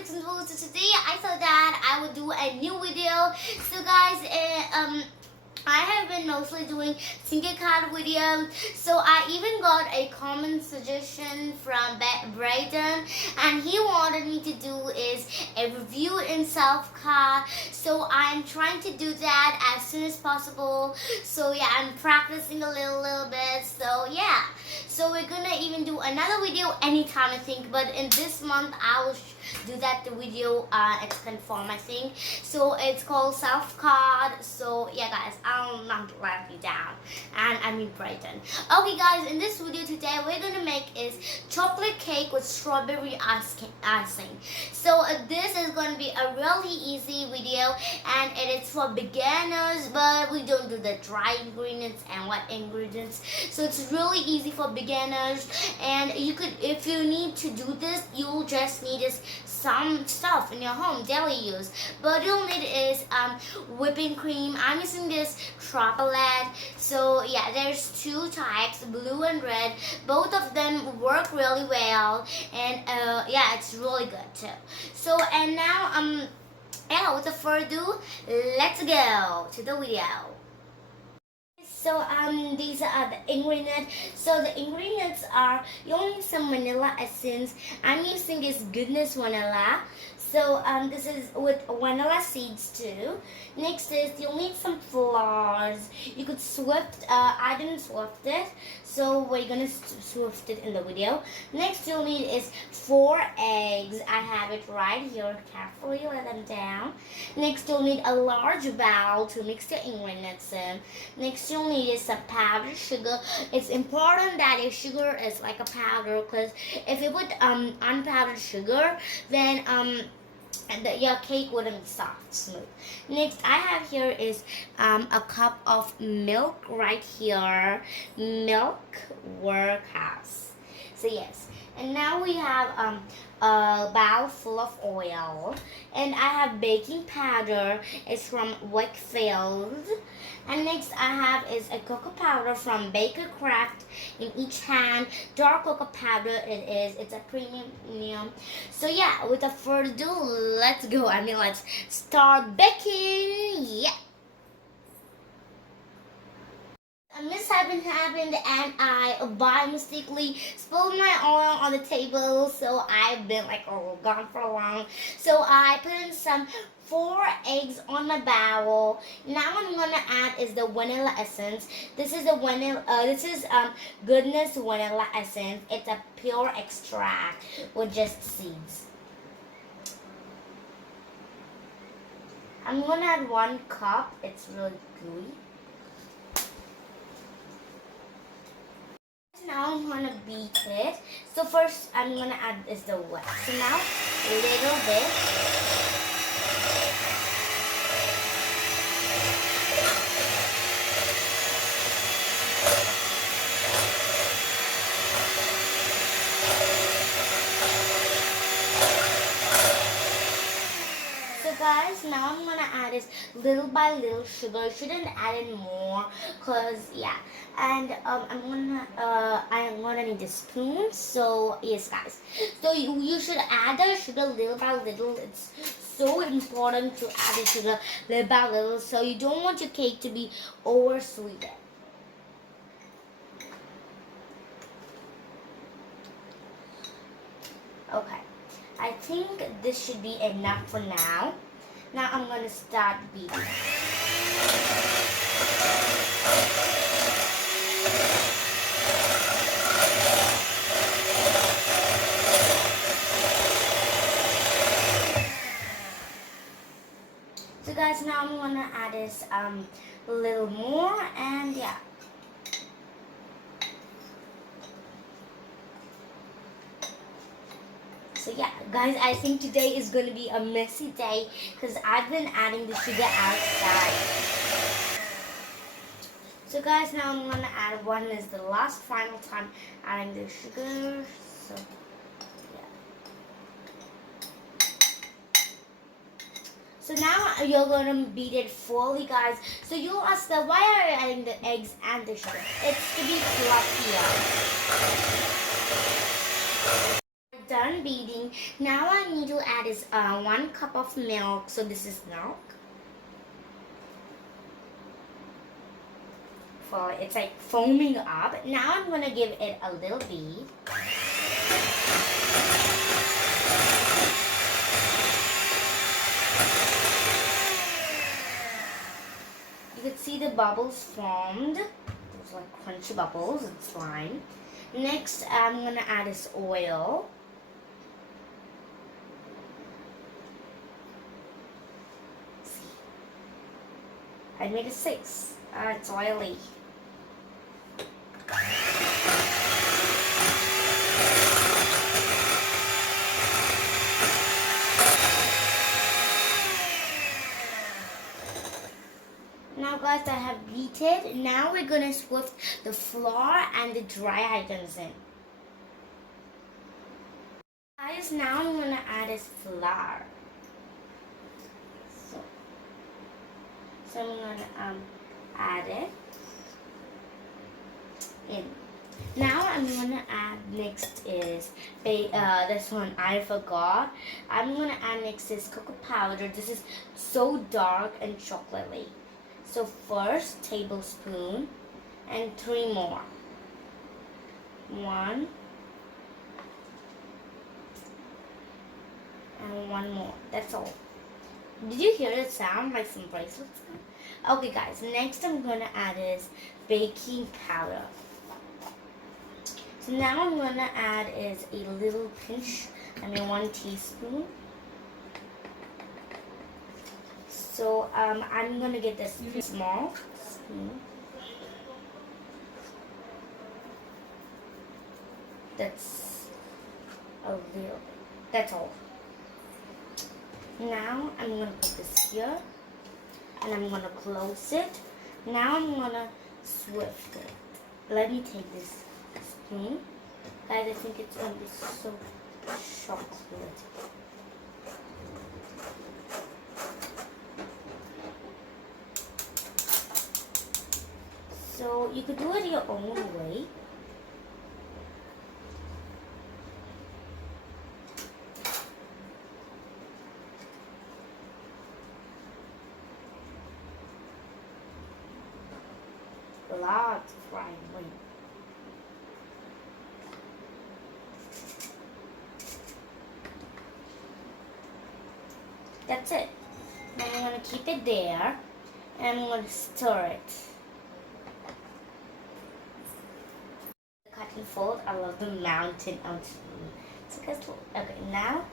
fixing food. So today I thought that I would do a new video. So guys, I have been mostly doing single card videos, so I even got a comment suggestion from Brayden, and he wanted me to do is a review in self card. So I'm trying to do that as soon as possible. So yeah, I'm practicing a little bit. So yeah, so we're gonna even do another video anytime I think, but in this month I will do that the video. It's confirmed I think. So it's called self card. So yeah guys, I'll not let you down, and I mean Brighton. Okay guys, in this video today we're gonna make is chocolate cake with strawberry icing. So this is gonna be a really easy video, and it is for beginners, but we don't do the dry ingredients and wet ingredients, so it's really easy for beginners. And you could, if you need to do this, you'll just need is some stuff in your home daily use, but you'll need is whipping cream. I'm using this chocolate. So yeah, there's two types, blue and red. Both of them work really well, and yeah, it's really good too. So and now yeah, without further ado, let's go to the video. So these are the ingredients. So the ingredients are, you only need some vanilla essence. I'm using this Goodness Vanilla. So this is with vanilla seeds too. Next is you'll need some flowers. You could swift. I didn't swift it, so we're gonna swift it in the video. Next you'll need is 4 eggs. I have it right here. Carefully let them down. Next you'll need a large bowl to mix the ingredients in. Next you'll need is some powdered sugar. It's important that your sugar is like a powder, because if you put unpowdered sugar, then and your cake wouldn't be soft, smooth. Next, I have here is a cup of milk right here. Milk workhouse. So yes, and now we have a bowl full of oil, and I have baking powder. It's from Wakefield. And next I have is a cocoa powder from Baker Craft in each hand. Dark cocoa powder it is. It's a premium. So yeah, without further ado, let's go. Let's start baking. Yeah. A mishap happened, and I by mistakenly spilled my oil on the table, so I've been like gone for long. So I put in some 4 eggs on my bowl. Now I'm gonna add is the vanilla essence. This is the vanilla. This is Goodness Vanilla Essence. It's a pure extract with just seeds. I'm gonna add 1 cup. It's really gooey. Now I'm gonna beat it. So first I'm gonna add is the wet. So now a little bit. So guys, now I'm gonna add is little by little sugar. You shouldn't add in more, cause yeah. And I'm gonna need a spoon. So yes guys, so you should add the sugar little by little. It's so important to add the sugar little by little, so you don't want your cake to be over sweetened. Okay, I think this should be enough for now. Now I'm gonna start beating. So guys, now I'm gonna add this a little more, and yeah. So yeah, guys, I think today is going to be a messy day because I've been adding the sugar outside. So guys, now I'm going to add one is the last final time adding the sugar. So yeah. So now you're going to beat it fully, guys. So you'll ask that why are you adding the eggs and the sugar? It's to be fluffier. done beating. Now I need to add is 1 cup of milk. So this is milk. For it's like foaming up. Now I'm gonna give it a little beat. You can see the bubbles formed. Those like crunchy bubbles and slime. Next, I'm gonna add this oil. See, I made a 6. It's oily. Now guys, I have beaten. Now we're gonna swift the flour and the dry items in. Guys, now I'm gonna add this flour. So I'm gonna add it in. Now I'm gonna add next is this one I forgot. I'm gonna add next is cocoa powder. This is so dark and chocolatey. So first tablespoon and 3 more. 1 and 1 more. That's all. Did you hear it sound like some bracelets? Okay guys, next I'm gonna add is baking powder. So now I'm gonna add is a little pinch, 1 teaspoon. So I'm gonna get this small spoon. That's a little. That's all. Now I'm gonna put this here, and I'm gonna close it. Now I'm gonna swift it. Let me take this spoon. Guys, I think it's gonna be so chocolate. So you could do it your own way. Lots of frying wing. That's it. Now I'm going to keep it there and I'm going to stir it. Cut and fold. I love the mountain. So guys, okay, now,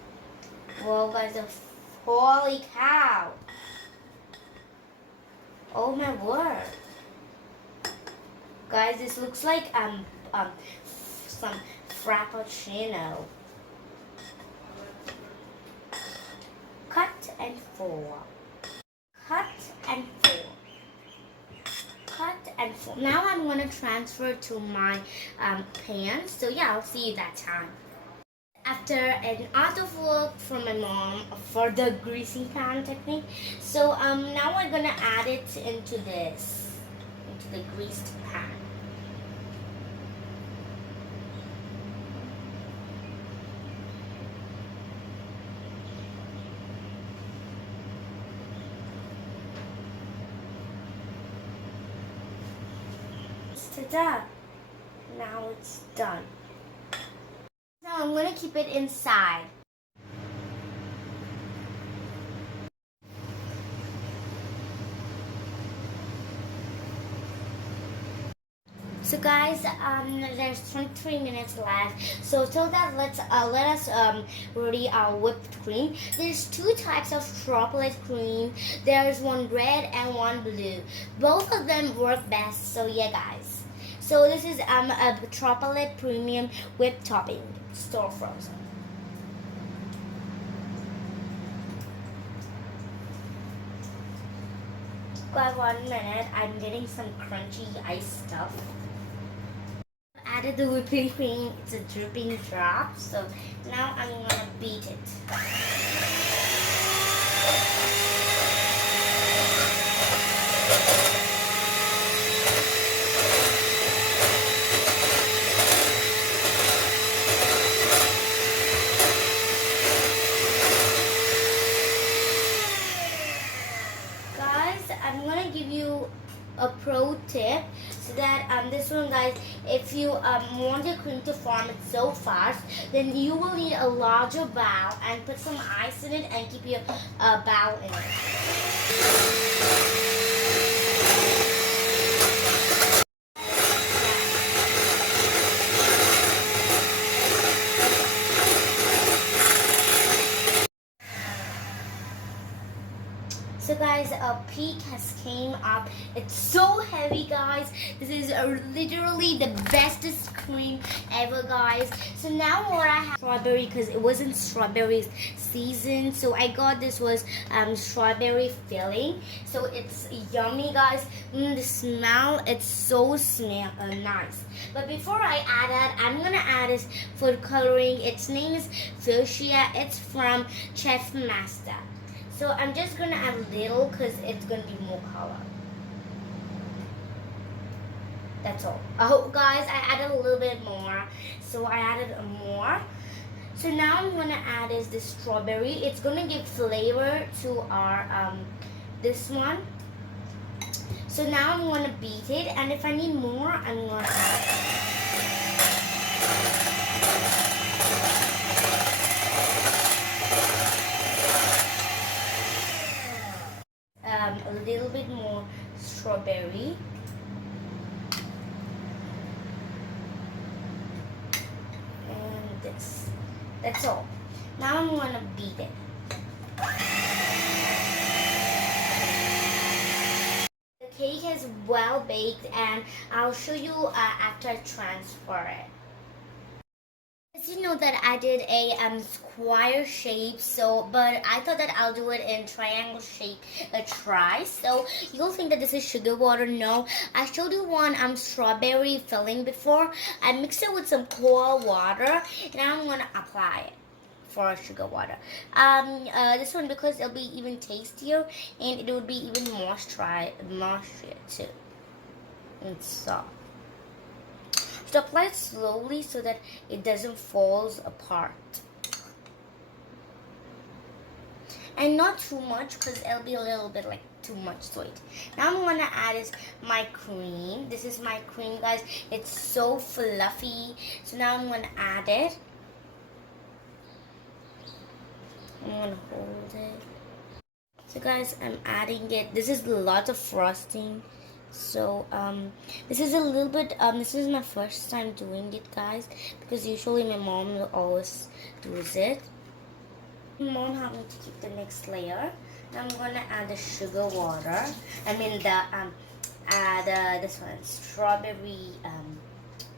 well guys, holy cow. Oh my word. Guys, this looks like some frappuccino. Cut and fold. Cut and fold. Cut and fold. Now I'm going to transfer to my pan. So yeah, I'll see you that time. After an out of work from my mom for the greasing pan technique. So now we're going to add it into this, into the greased pan. Ta-da! Now it's done. Now I'm going to keep it inside. So guys, there's 23 minutes left. So till that, let us ready our whipped cream. There's 2 types of chocolate cream. There's one red and one blue. Both of them work best. So yeah, guys. So this is a chocolate premium whipped topping, store frozen. Got 1 minute. I'm getting some crunchy ice stuff. Added the whipping cream. It's a dripping drop. So now I'm gonna beat it. a pro tip, so that this one, guys, if you want your cream to form it so fast, then you will need a larger bowl and put some ice in it and keep your bowl in it. So guys, a peak has came up. It's so heavy, guys. This is literally the bestest cream ever, guys. So now what I have strawberry, because it wasn't strawberry season, so I got this was strawberry filling. So it's yummy, guys. The smell, it's so nice. But before I add that, I'm gonna add this food coloring. Its name is Fuchsia. It's from Chef Master. So I'm just gonna add a little because it's gonna be more color. That's all. Oh guys, I added a little bit more. So I added more. So now I'm gonna add is the strawberry. It's gonna give flavor to our this one. So now I'm gonna beat it, and if I need more, I'm gonna add it. A little bit more strawberry, and this. That's all. Now I'm gonna beat it. The cake is well baked, and I'll show you after I transfer it. As you know that I did a square shape, so but I thought that I'll do it in triangle shape try. So you'll think that this is sugar water. No, I showed you one strawberry filling before. I mixed it with some cold water, and now I'm gonna apply it for sugar water. This one, because it'll be even tastier and it would be even moisturized too and soft. So apply it slowly so that it doesn't fall apart. And not too much, because it'll be a little bit like too much sweet. Now I'm gonna add is my cream. This is my cream, guys. It's so fluffy. So now I'm gonna add it. I'm gonna hold it. So guys, I'm adding it. This is a lot of frosting. So this is a little bit this is my first time doing it, guys, because usually my mom will always do it. Mom having to keep the next layer. Now I'm gonna add the sugar water. I mean the this one strawberry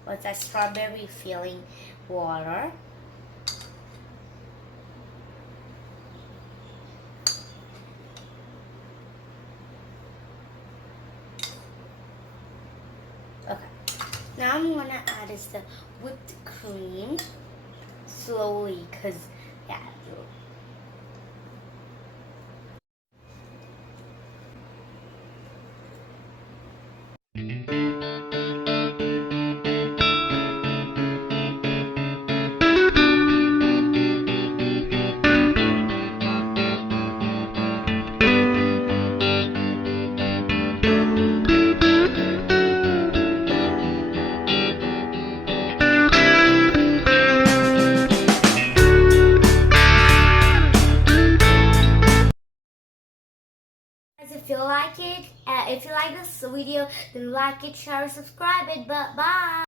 what's that, strawberry filling water. Okay. Now I'm gonna add is the whipped cream slowly, cause yeah. If you like this video, then like it, share, subscribe it. But bye.